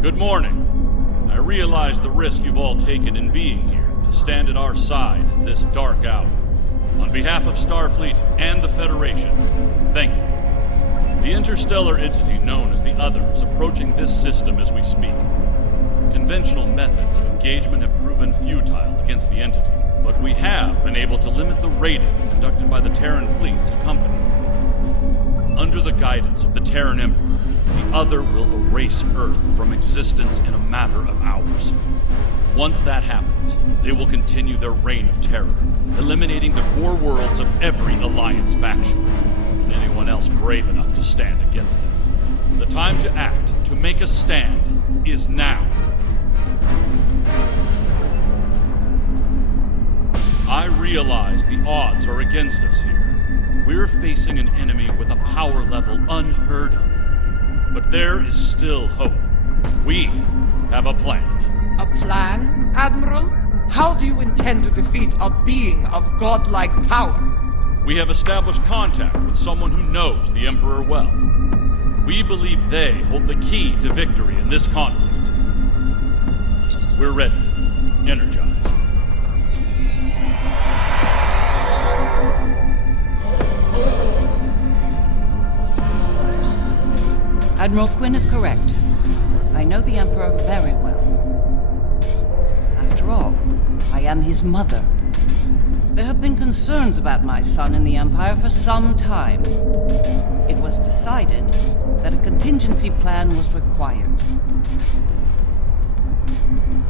Good morning. I realize the risk you've all taken in being here to stand at our side at this dark hour. On behalf of Starfleet and the Federation, thank you. The interstellar entity known as the Other is approaching this system as we speak. Conventional methods of engagement have proven futile against the entity, but we have been able to limit the raiding conducted by the Terran fleets accompanying. Under the guidance of the Terran Emperor, the Other will erase Earth from existence in a matter of hours. Once that happens, they will continue their reign of terror, eliminating the core worlds of every Alliance faction, and anyone else brave enough to stand against them. The time to act, to make a stand, is now. I realize the odds are against us here. We're facing an enemy with a power level unheard of. But there is still hope. We have a plan. A plan, Admiral? How do you intend to defeat a being of godlike power? We have established contact with someone who knows the Emperor well. We believe they hold the key to victory in this conflict. We're ready. Energize. Admiral Quinn is correct. I know the Emperor very well. After all, I am his mother. There have been concerns about my son in the Empire for some time. It was decided that a contingency plan was required.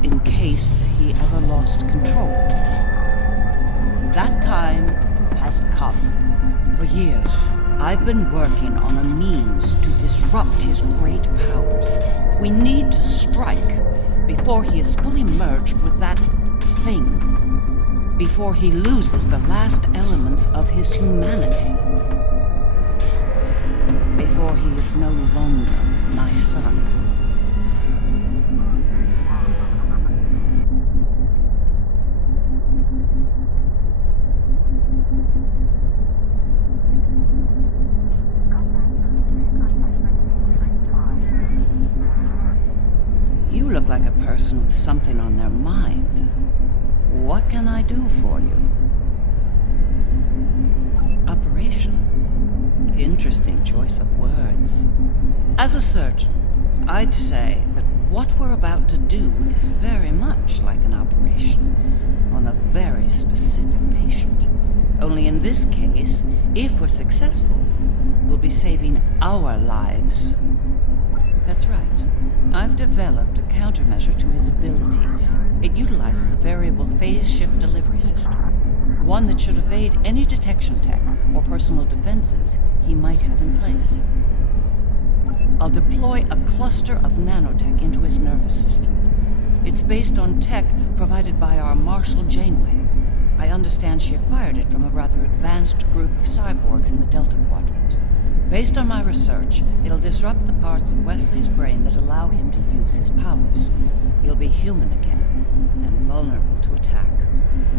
In case he ever lost control. That time has come. For years, I've been working on a means to disrupt his great powers. We need to strike before he is fully merged with that thing. Before he loses the last elements of his humanity. Before he is no longer my son. You look like a person with something on their mind. What can I do for you? Operation? Interesting choice of words. As a surgeon, I'd say that what we're about to do is very much like an operation on a very specific patient. Only in this case, if we're successful, we'll be saving our lives. That's right. I've developed a countermeasure to his abilities. It utilizes a variable phase shift delivery system. One that should evade any detection tech or personal defenses he might have in place. I'll deploy a cluster of nanotech into his nervous system. It's based on tech provided by our Marshal Janeway. I understand she acquired it from a rather advanced group of cyborgs in the Delta Quadrant. Based on my research, it'll disrupt the parts of Wesley's brain that allow him to use his powers. He'll be human again, and vulnerable to attack.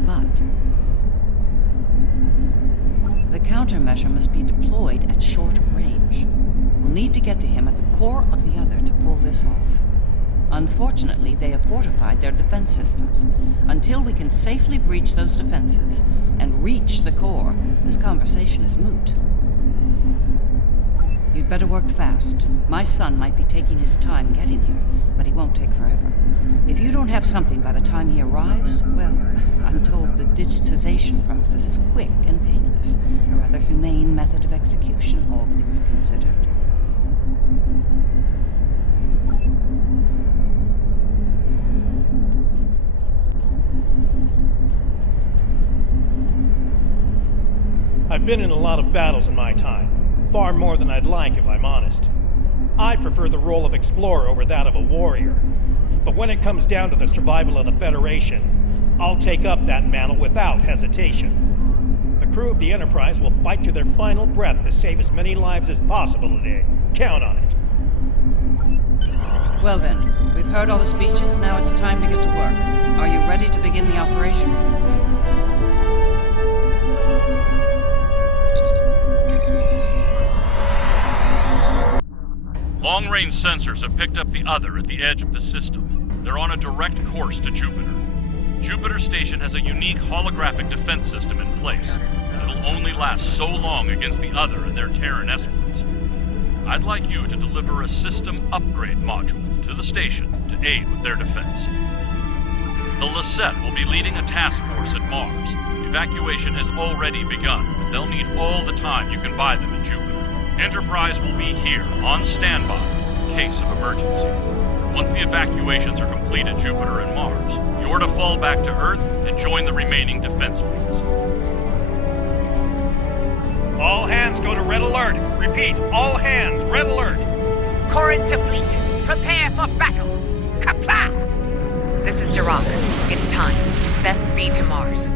But the countermeasure must be deployed at short range. We'll need to get to him at the core of the Other to pull this off. Unfortunately, they have fortified their defense systems. Until we can safely breach those defenses and reach the core, this conversation is moot. You'd better work fast. My son might be taking his time getting here, but he won't take forever. If you don't have something by the time he arrives, well, I'm told the digitization process is quick and painless. A rather humane method of execution, all things considered. I've been in a lot of battles in my time. Far more than I'd like, if I'm honest. I prefer the role of explorer over that of a warrior. But when it comes down to the survival of the Federation, I'll take up that mantle without hesitation. The crew of the Enterprise will fight to their final breath to save as many lives as possible today. Count on it. Well then, we've heard all the speeches, now it's time to get to work. Are you ready to begin the operation? Long-range sensors have picked up the other at the edge of the system. They're on a direct course to Jupiter. Jupiter Station has a unique holographic defense system in place, and it'll only last so long against the other and their Terran escorts. I'd like you to deliver a system upgrade module to the station to aid with their defense. The Lisette will be leading a task force at Mars. Evacuation has already begun, but they'll need all the time you can buy them in Jupiter. Enterprise will be here, on standby, in case of emergency. Once the evacuations are complete at Jupiter and Mars, you're to fall back to Earth and join the remaining defense fleets. All hands go to red alert. Repeat, all hands, red alert. Corrin to fleet. Prepare for battle. Kapla! This is Jirach. It's time. Best speed to Mars.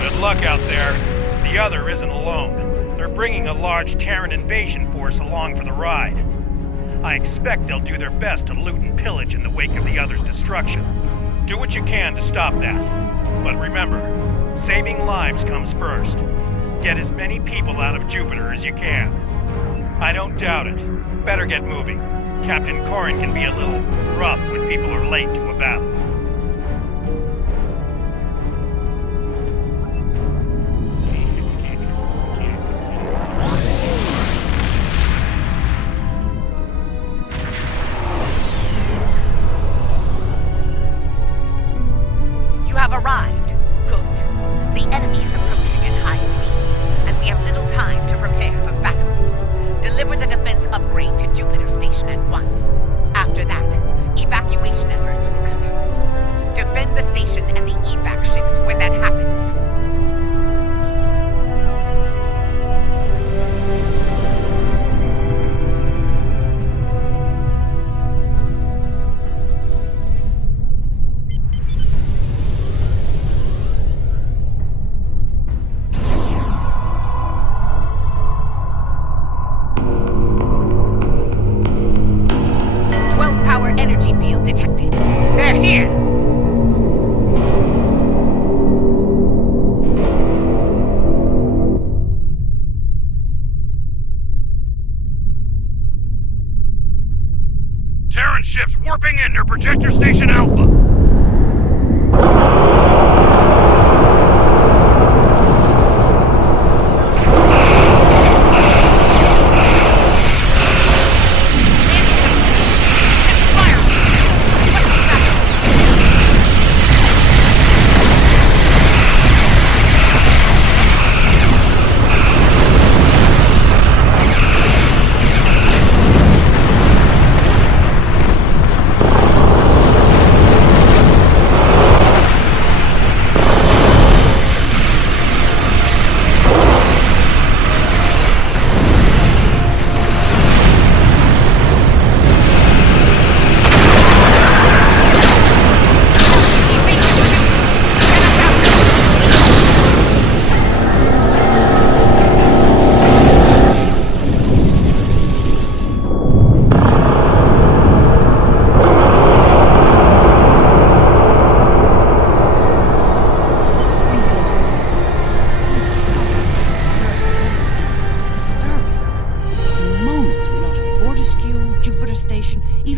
Good luck out there. The other isn't alone. They're bringing a large Terran invasion force along for the ride. I expect they'll do their best to loot and pillage in the wake of the other's destruction. Do what you can to stop that. But remember, saving lives comes first. Get as many people out of Jupiter as you can. I don't doubt it. Better get moving. Captain Corrin can be a little rough when people are late to a battle. You have arrived. Good. The enemy is approaching at high speed, and we have little time to prepare for battle. Deliver the defense upgrade to Jupiter Station at once. After that, evacuation efforts will commence. Defend the station and the evac ships when that happens. Energy field detected. They're here! Terran ships warping in near Projector Station Alpha.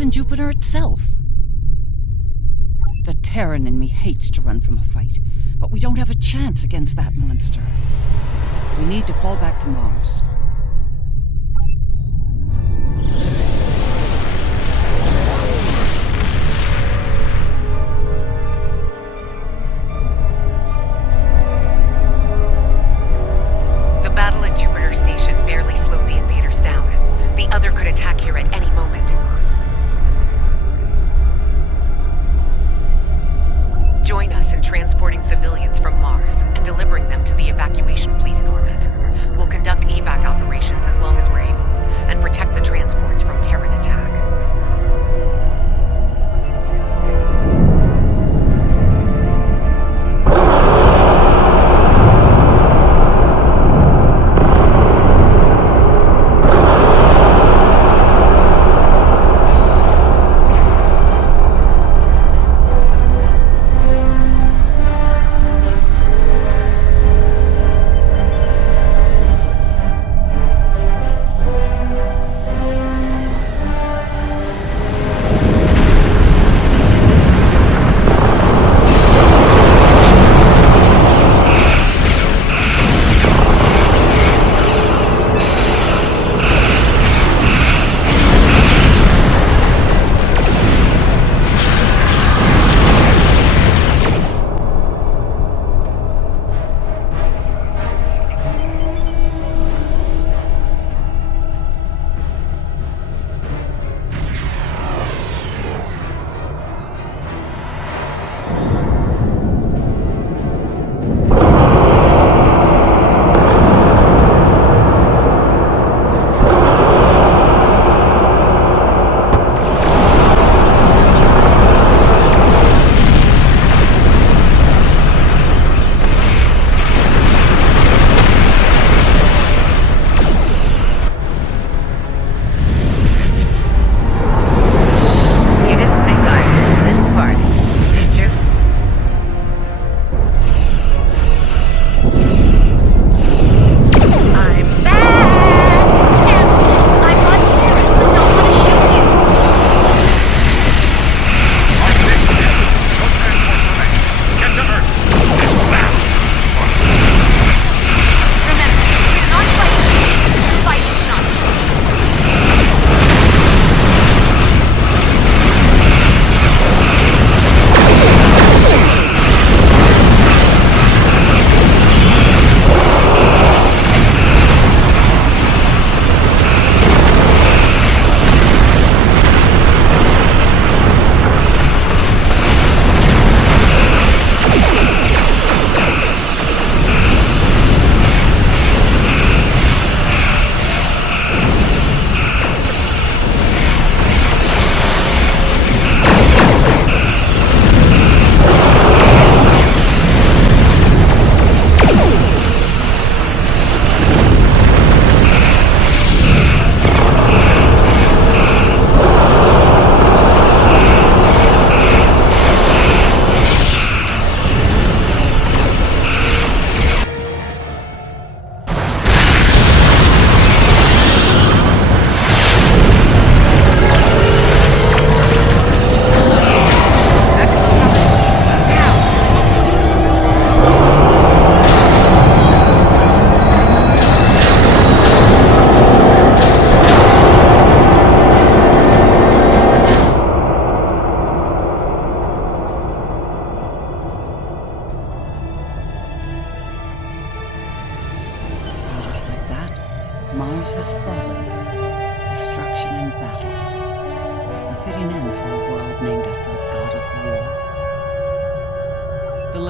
Jupiter itself. The Terran in me hates to run from a fight, but we don't have a chance against that monster. We need to fall back to Mars. The battle at Jupiter Station barely slowed the invaders down. The other could attack here at any moment. Join us in transporting civilians from Mars and delivering them to the evacuation fleet in orbit. We'll conduct evac operations as long as we're able, and protect the transports from Terran attack.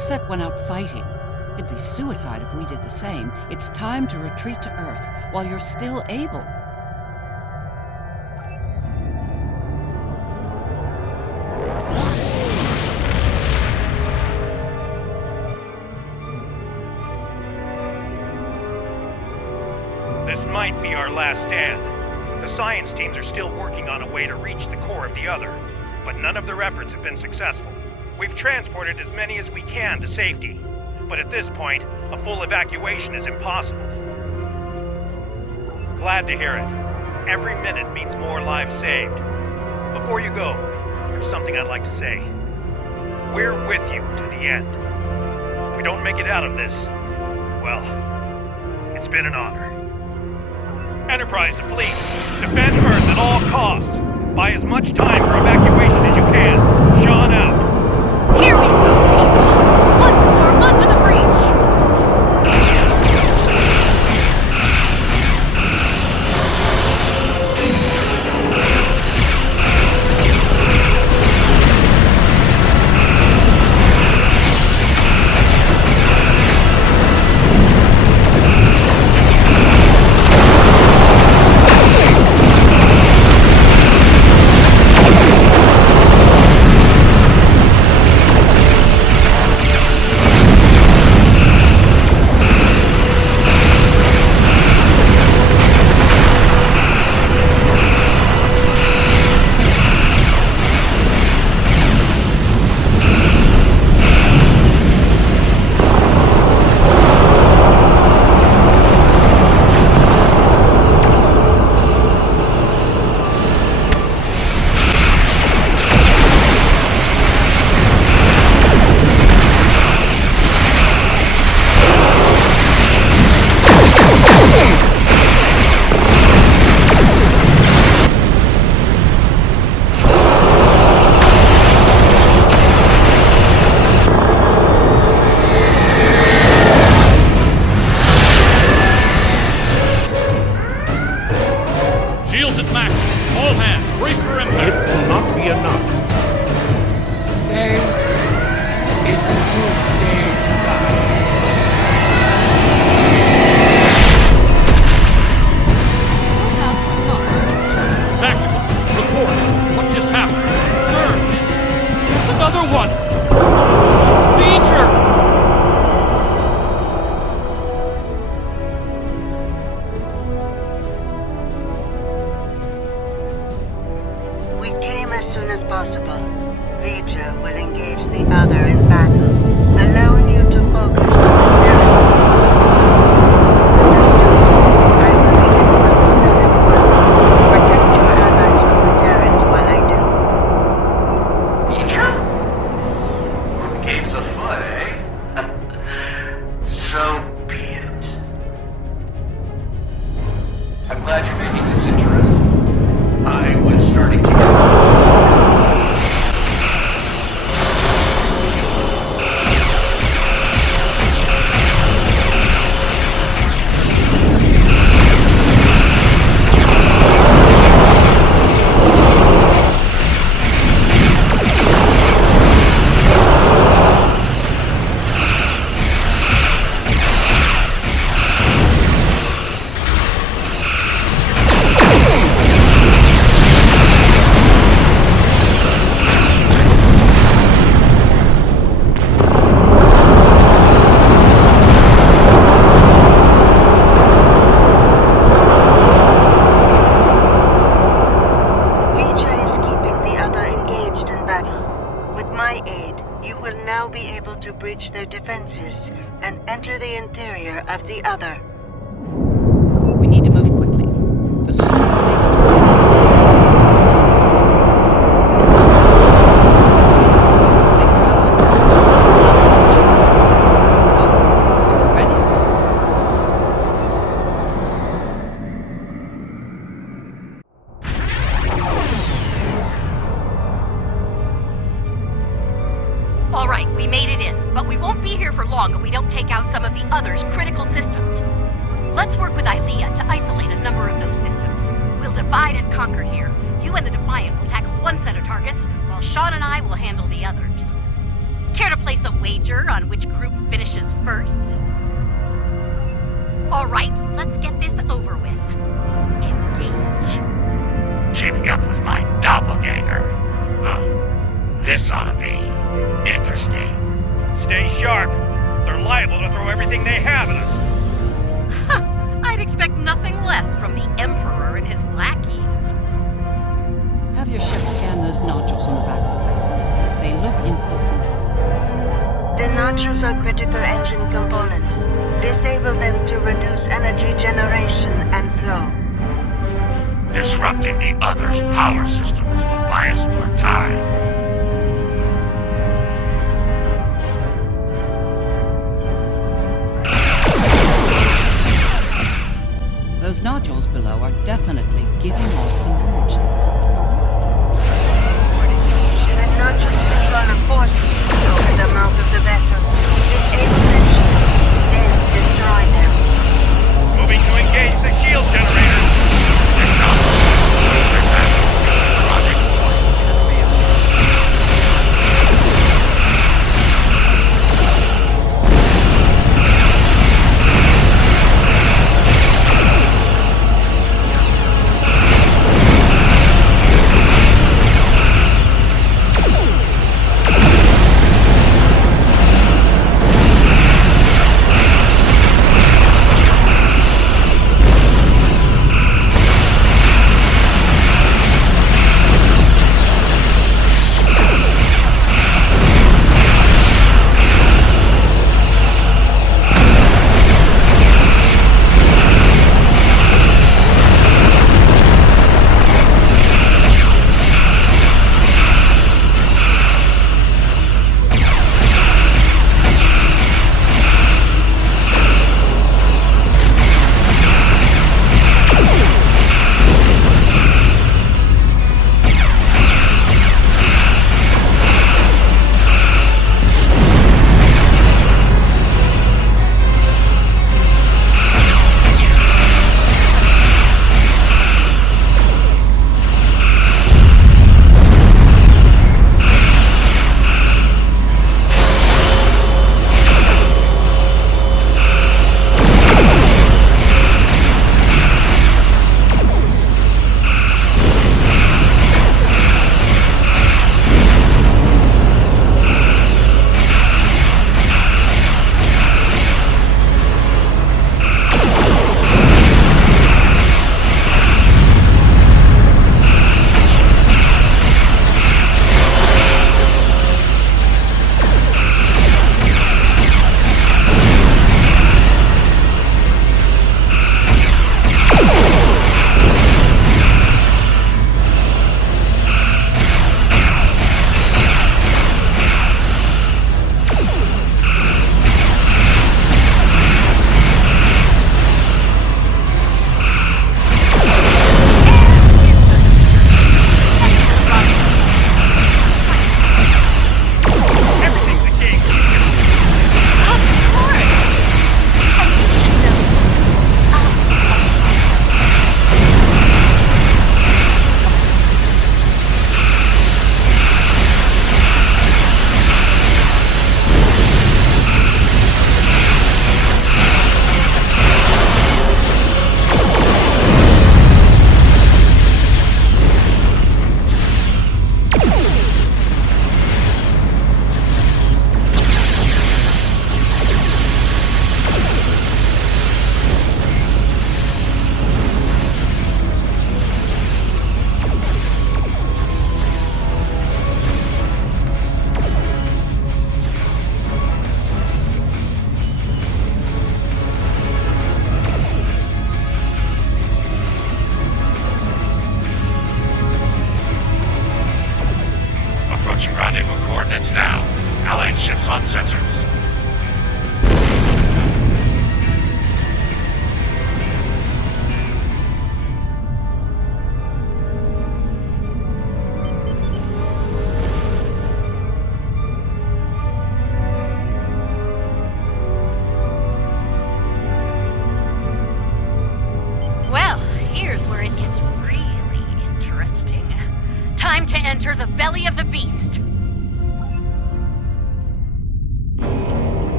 set went out fighting. It'd be suicide if we did the same. It's time to retreat to Earth while you're still able. This might be our last stand. The science teams are still working on a way to reach the core of the other, but none of their efforts have been successful. We've transported as many as we can to safety, but at this point, a full evacuation is impossible. Glad to hear it. Every minute means more lives saved. Before you go, there's something I'd like to say. We're with you to the end. If we don't make it out of this, well, it's been an honor. Enterprise to fleet. Defend Earth at all costs. Buy as much time for evacuation as you can. Sean out. Here we go, people! Once more, onto the breach! Their defenses and enter the interior of the other. We need to move quickly. The sooner we make it to place, the figure out what to stop us. So, are you ready? All right, we made it in. But we won't be here for long if we don't take out some of the other's critical systems. Let's work with Ilea to isolate a number of those systems. We'll divide and conquer here. You and the Defiant will tackle one set of targets, while Sean and I will handle the others. Care to place a wager on which group finishes first? All right, let's get this over with. Engage. Teaming up with my doppelganger. This ought to be interesting. Stay sharp. They're liable to throw everything they have at us. I'd expect nothing less from the Emperor and his lackeys. Have your ship scan those nodules on the back of the vessel. They look important. The nodules are critical engine components. Disable them to reduce energy generation and flow. Disrupting the others' power systems will buy us more time. Those nodules below are definitely giving off some energy. For what? The nodules control a force field over the mouth of the vessel. Disable their shields, then destroy them. Moving to engage the shield generators. coordinates now. Allied ships on sensors. Well, here's where it gets really interesting. Time to enter the belly of the beast.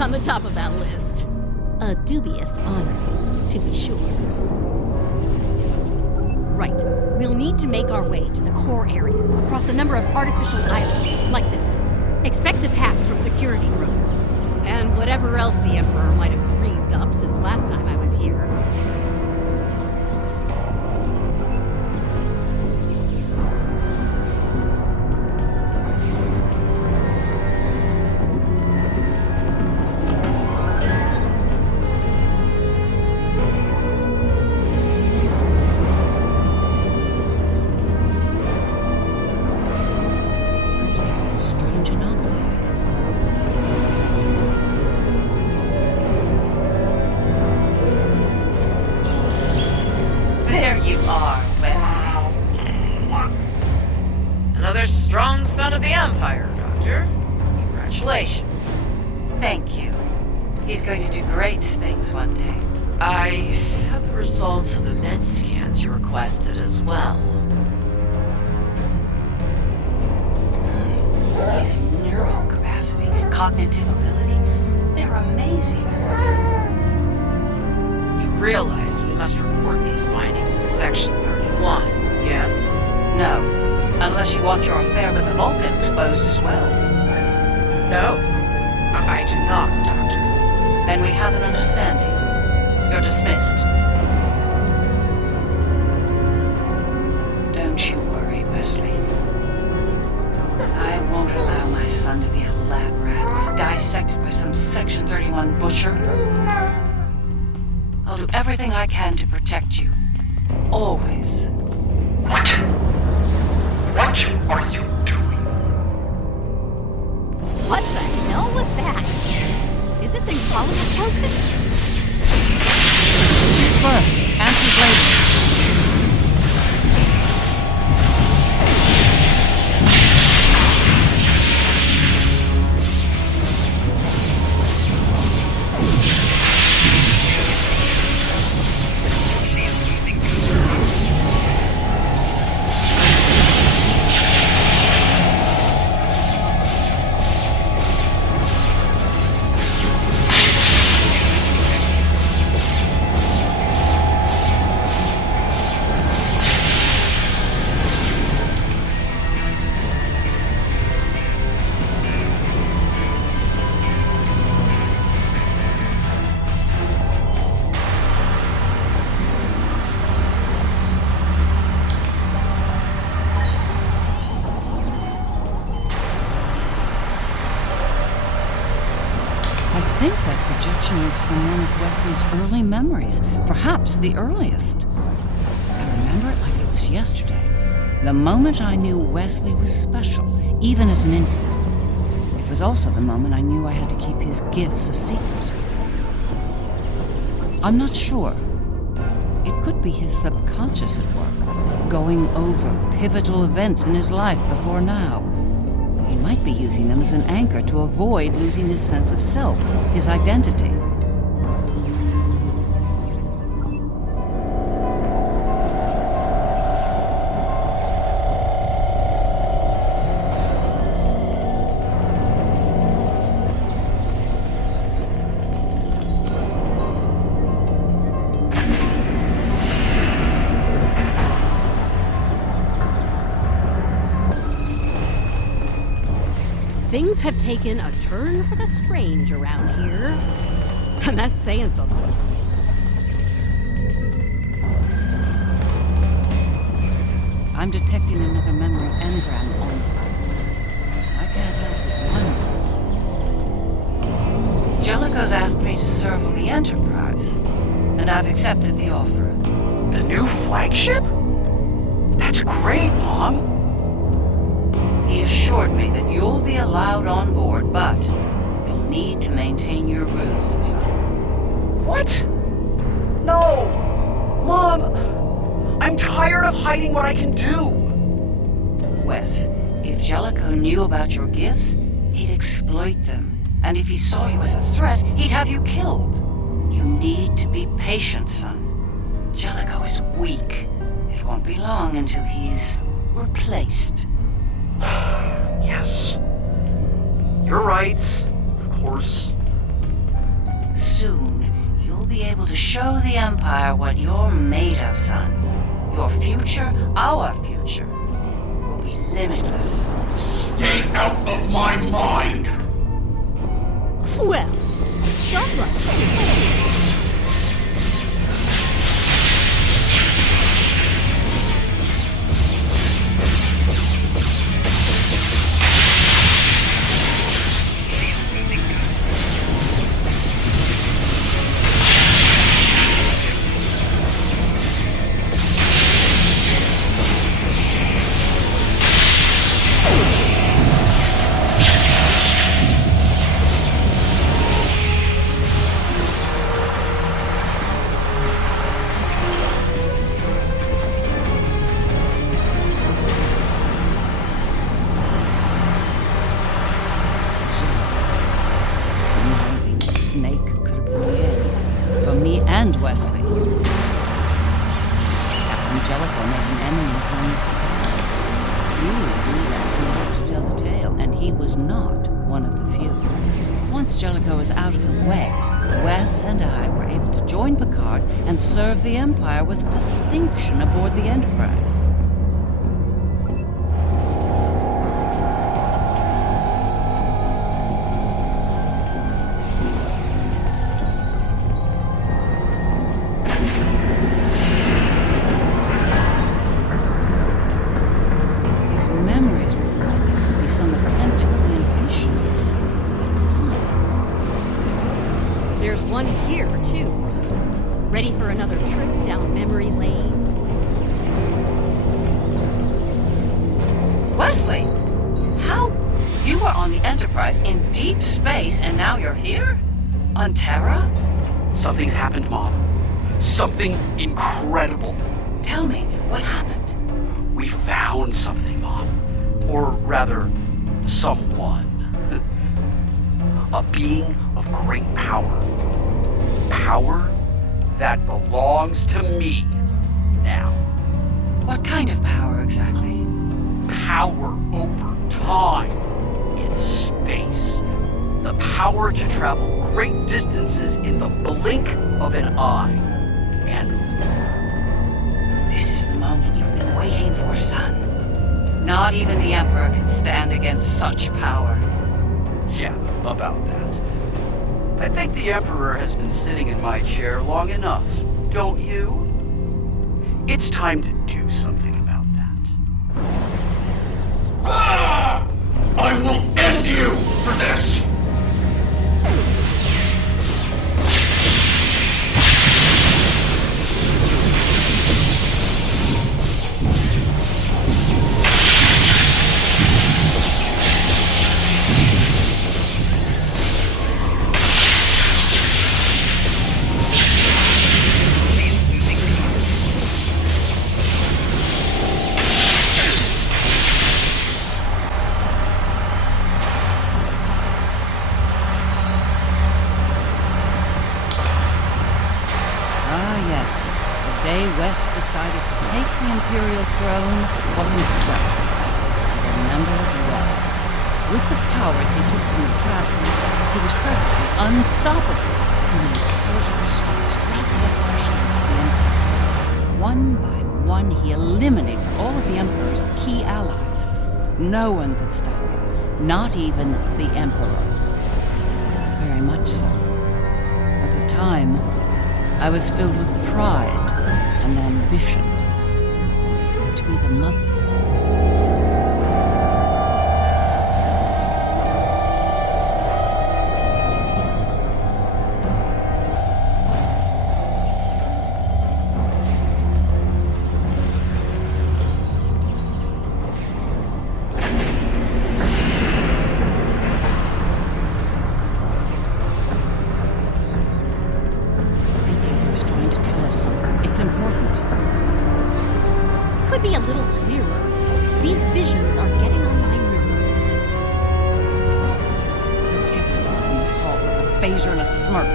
on the top of that list. A dubious honor, to be sure. Right. We'll need to make our way to the core area, across a number of artificial islands, like this one. Expect attacks from security drones. And whatever else the Emperor might have dreamed up since last time I was here. Strange anomaly ahead. Let's go examine it. There you are, Wesley. Another strong son of the Empire, Doctor. Congratulations. Thank you. He's going to do great things one day. I have the results of the med scans you requested as well. His neural capacity, cognitive ability, they're amazing. You realize we must report these findings to Section 31, yes? No, unless you want your affair with the Vulcan exposed as well. No, I do not, Doctor. Then we have an understanding. You're dismissed. Don't you worry, Wesley. I won't allow my son to be a lab rat, dissected by some Section 31 butcher. I'll do everything I can to protect you. Always. What? What are you doing? What the hell was that? Is this encolumn broken? Shoot first, answers later. I think that projection is from one of Wesley's early memories, perhaps the earliest. I remember it like it was yesterday, the moment I knew Wesley was special, even as an infant. It was also the moment I knew I had to keep his gifts a secret. I'm not sure. It could be his subconscious at work, going over pivotal events in his life before now. He might be using them as an anchor to avoid losing his sense of self, his identity. Things have taken a turn for the strange around here. And that's saying something. I'm detecting another memory engram on this island. I can't help but wonder. Jellicoe's asked me to serve on the Enterprise, and I've accepted the offer. The new flagship? That's great, Mom. He assured me that you'll be allowed on board, but you'll need to maintain your ruse, son. What? No! Mom! I'm tired of hiding what I can do! Wes, if Jellicoe knew about your gifts, he'd exploit them. And if he saw you as a threat, he'd have you killed. You need to be patient, son. Jellicoe is weak. It won't be long until he's replaced. Yes. You're right, of course. Soon, you'll be able to show the Empire what you're made of, son. Your future, our future, will be limitless. Stay out of my mind! Well, so much. Snake could have been the end. For me and Wesley. Captain Jellicoe made an enemy of him. Few do that who live to tell the tale, and he was not one of the few. Once Jellicoe was out of the way, Wes and I were able to join Picard and serve the Empire with distinction aboard the Enterprise. Memories were flowing. Could be some attempt at communication. There's one here, too. Ready for another trip down memory lane? Wesley! How? You were on the Enterprise in deep space, and now you're here? On Terra? Something's happened, Mom. Something incredible. Tell me, what happened? We found something, Mom. Or rather, someone. A being of great power. Power that belongs to me now. What kind of power exactly? Power over time in space. The power to travel great distances in the blink of an eye. And this is the moment you've been waiting for, son. Not even the Emperor can stand against such power. yeah, about that. I think the Emperor has been sitting in my chair long enough, don't you? It's time to do something about that. Ah! I will end you for this! West decided to take the Imperial throne for himself. Remember it well. With the powers he took from the Traveler, he was practically unstoppable. He made surgical strikes throughout the oppression of the Empire. One by one, he eliminated all of the Emperor's key allies. No one could stop him, not even the Emperor. Very much so. At the time, I was filled with pride and ambition to be the mother. Could be a little clearer. These visions are getting on my nerves. Everything you saw with a phaser and a smirk.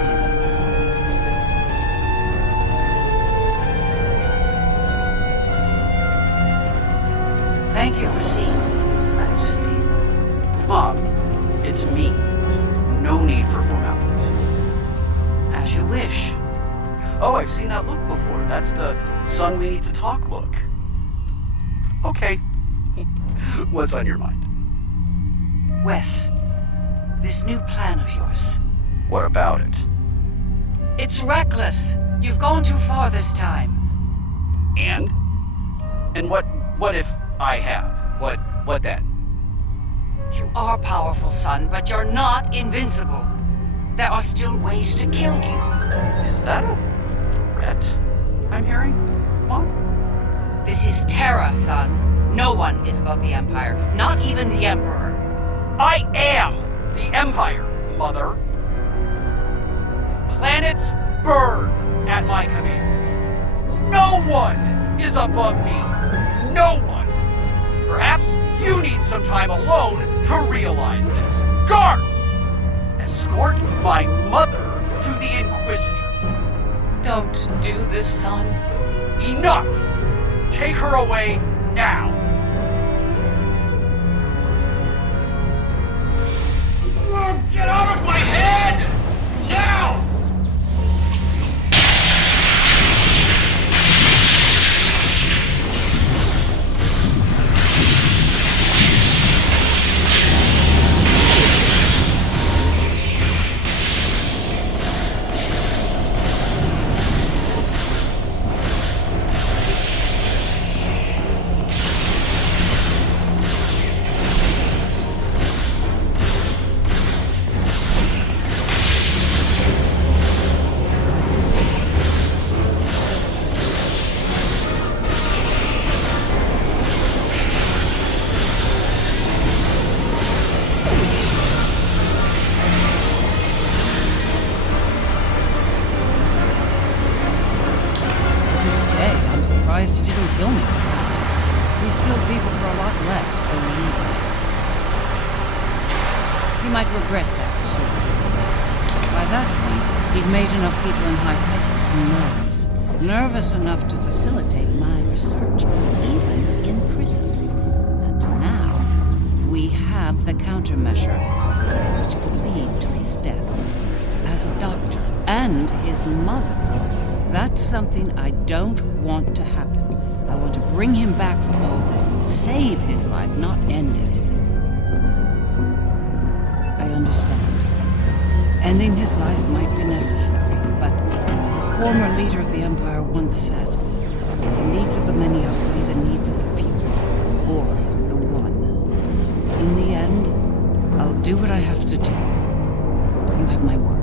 Thank you for seeing me, Majesty. Mom, it's me. No need for formalities. you wish. Oh, I've seen that look before. That's the son we need to talk look. Okay. What's on your mind? Wes, this new plan of yours. What about it? It's reckless. You've gone too far this time. And? And what if I have? What then? You are powerful, son, but you're not invincible. There are still ways to kill you. Is that a threat I'm hearing, Mom? This is Terra, son. No one is above the Empire, not even the Emperor. I am the Empire, Mother. Planets burn at my command. No one is above me. No one. Perhaps you need some time alone to realize this. Guards! Escort my mother to the Inquisitor. Don't do this, son. Enough! Take her away now! Get out of my head! Now! Surprised he didn't kill me. He's killed people for a lot less, believe me. He might regret that soon. By that point, he'd made enough people in high places nervous. Nervous enough to facilitate my research, even in prison. And now, we have the countermeasure, which could lead to his death. As a doctor, and his mother. That's something I don't want to happen. I want to bring him back from all this, save his life, not end it. I understand. Ending his life might be necessary, but as a former leader of the Empire once said, the needs of the many outweigh the needs of the few, or the one. In the end, I'll do what I have to do. You have my word.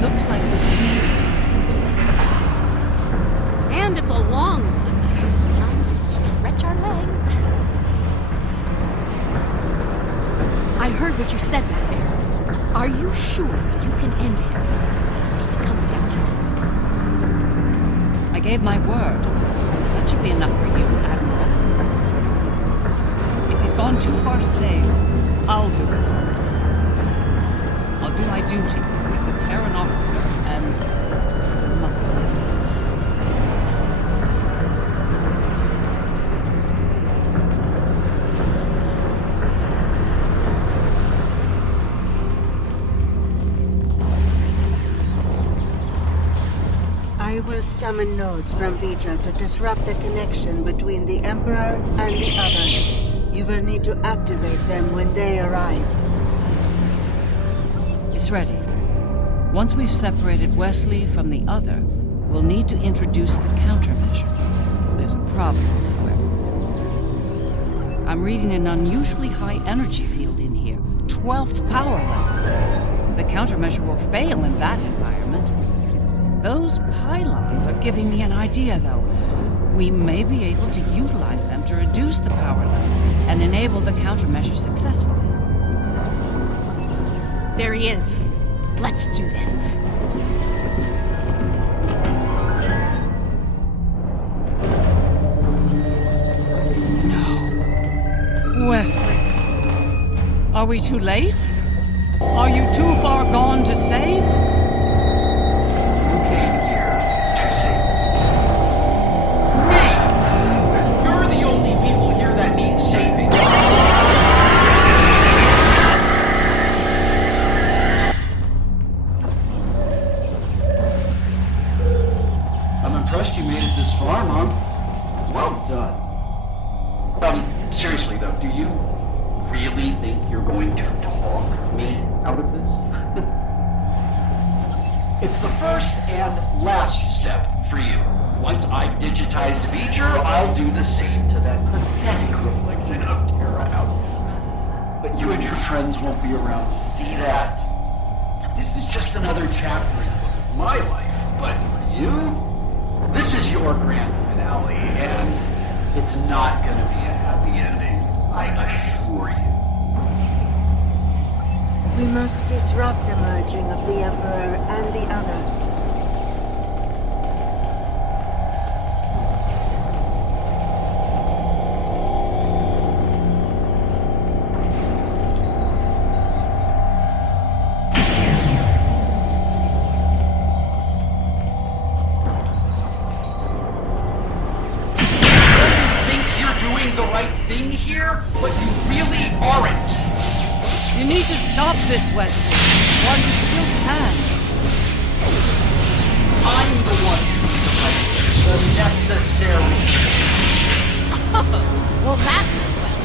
Looks like this leads to the center. And it's a long one. Time to stretch our legs. I heard what you said back there. Are you sure you can end him? If it comes down to it. I gave my word. That should be enough for you, Admiral. If he's gone too far to save, I'll do it. I'll do my duty as a Terran officer and as a mother. I will summon nodes from Vigil to disrupt the connection between the Emperor and the other. You will need to activate them when they arrive. It's ready. Once we've separated Wesley from the other, we'll need to introduce the countermeasure. There's a problem, however. I'm reading an unusually high energy field in here, 12th power level. The countermeasure will fail in that environment. Those pylons are giving me an idea, though. We may be able to utilize them to reduce the power level and enable the countermeasure successfully. There he is. Let's do this. No. Wesley. Are we too late? Are you too far gone to save? You came here to save me. You're the only people here that need saving. I'm impressed you made it this far, Mom. Well done. Seriously though, do you really think you're going to talk me out of this? It's the first and last step for you. Once I've digitized V'ger, I'll do the same to that pathetic reflection of Terra out there. But you and your friends won't be around to see that. This is just another chapter in the book of my life. But for you, this is your grand finale, and it's not gonna be a happy ending, I assure you. We must disrupt the merging of the Emperor and the other. You need to stop this, Wesley, while you still can. I'm the one who's the necessary. Well, that went well.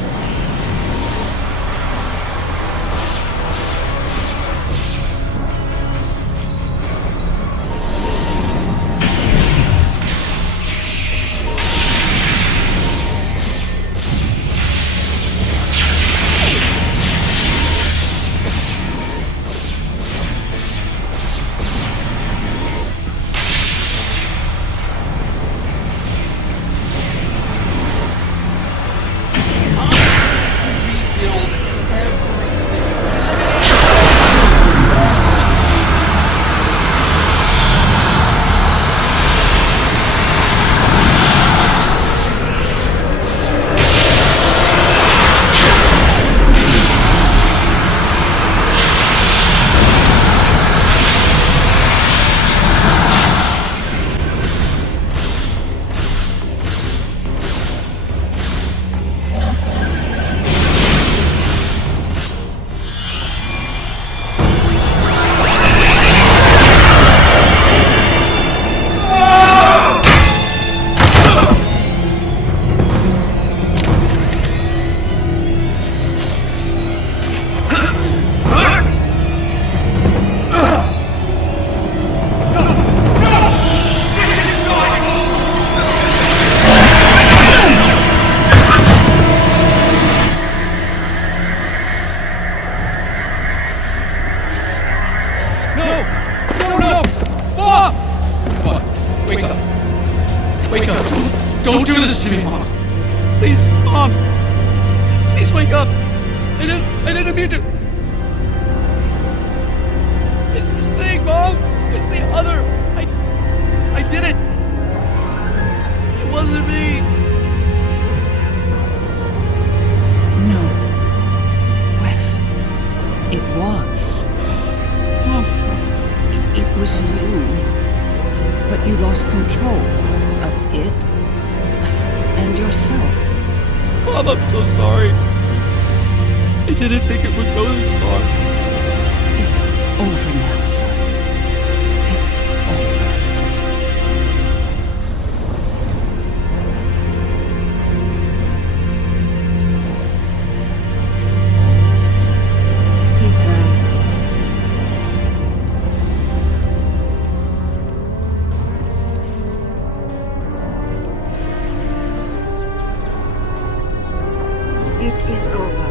Wake up. Don't do this to me, Mom. Please, Mom. Please wake up. I didn't mean to. It's this thing, Mom. It's the other. I did it. It wasn't me. No. Wes. It was. Mom. It was you. But you lost control of it and yourself. Mom, I'm so sorry. I didn't think it would go this far. It's over now, son. It's over. It is over.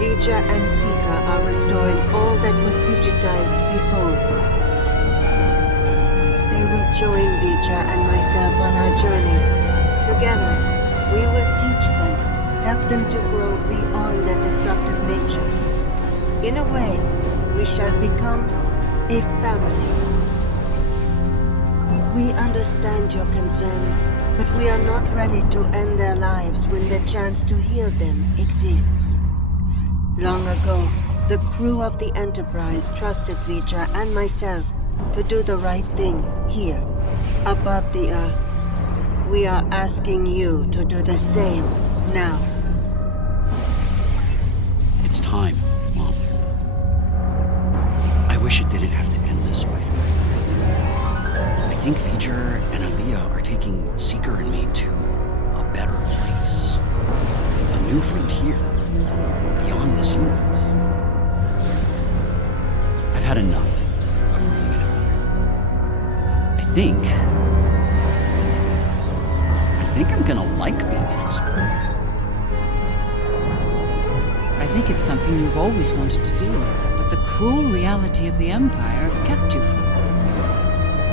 V'ger and Sika are restoring all that was digitized before. They will join V'ger and myself on our journey. Together, we will teach them, help them to grow beyond their destructive natures. In a way, we shall become a family. We understand your concerns, but we are not ready to end their lives when the chance to heal them exists. Long ago, The crew of the Enterprise trusted Vija and myself to do the right thing here, above the Earth. We are asking you to do the same now. It's time, Mom. I wish it didn't have to end this way. I think V'ger and Aliyah are taking Seeker and me to a better place. A new frontier beyond this universe. I've had enough of ruling an empire. I think I'm gonna like being an explorer. I think it's something you've always wanted to do, but the cruel reality of the Empire kept you from it.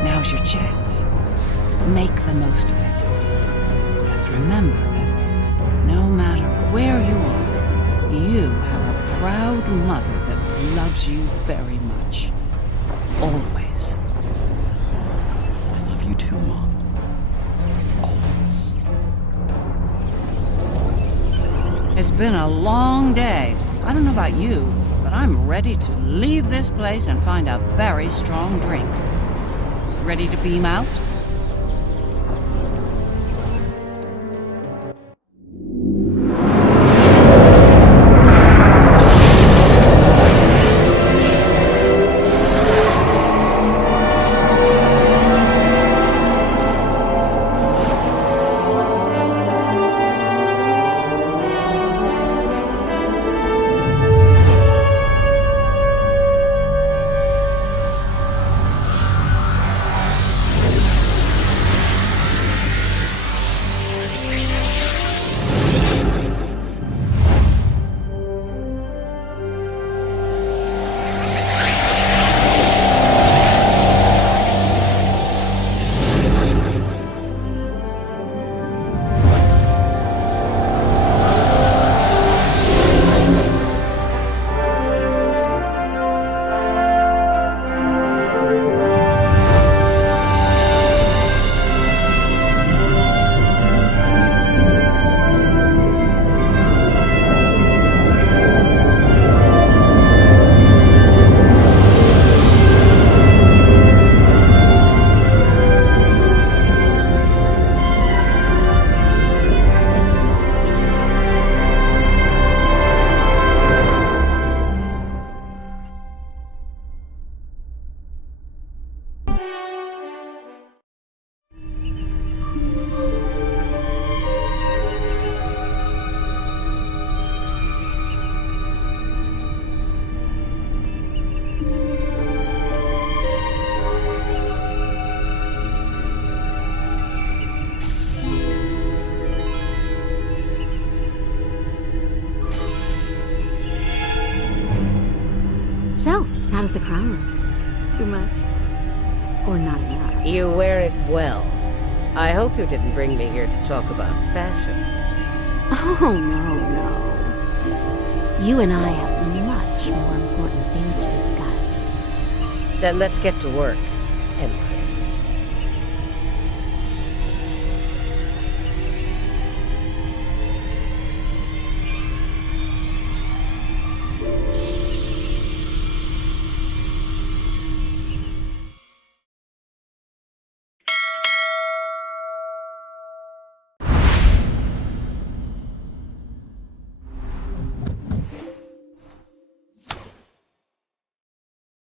Now's your chance. Make the most of it. And remember that no matter where you are, you have a proud mother that loves you very much. Always. I love you too, Mom. Always. It's been a long day. I don't know about you, but I'm ready to leave this place and find a very strong drink. Ready to beam out? So, how does the crown look? Too much? Or not enough? You wear it well. I hope you didn't bring me here to talk about fashion. Oh, no. You and I have much more important things to discuss. Then let's get to work and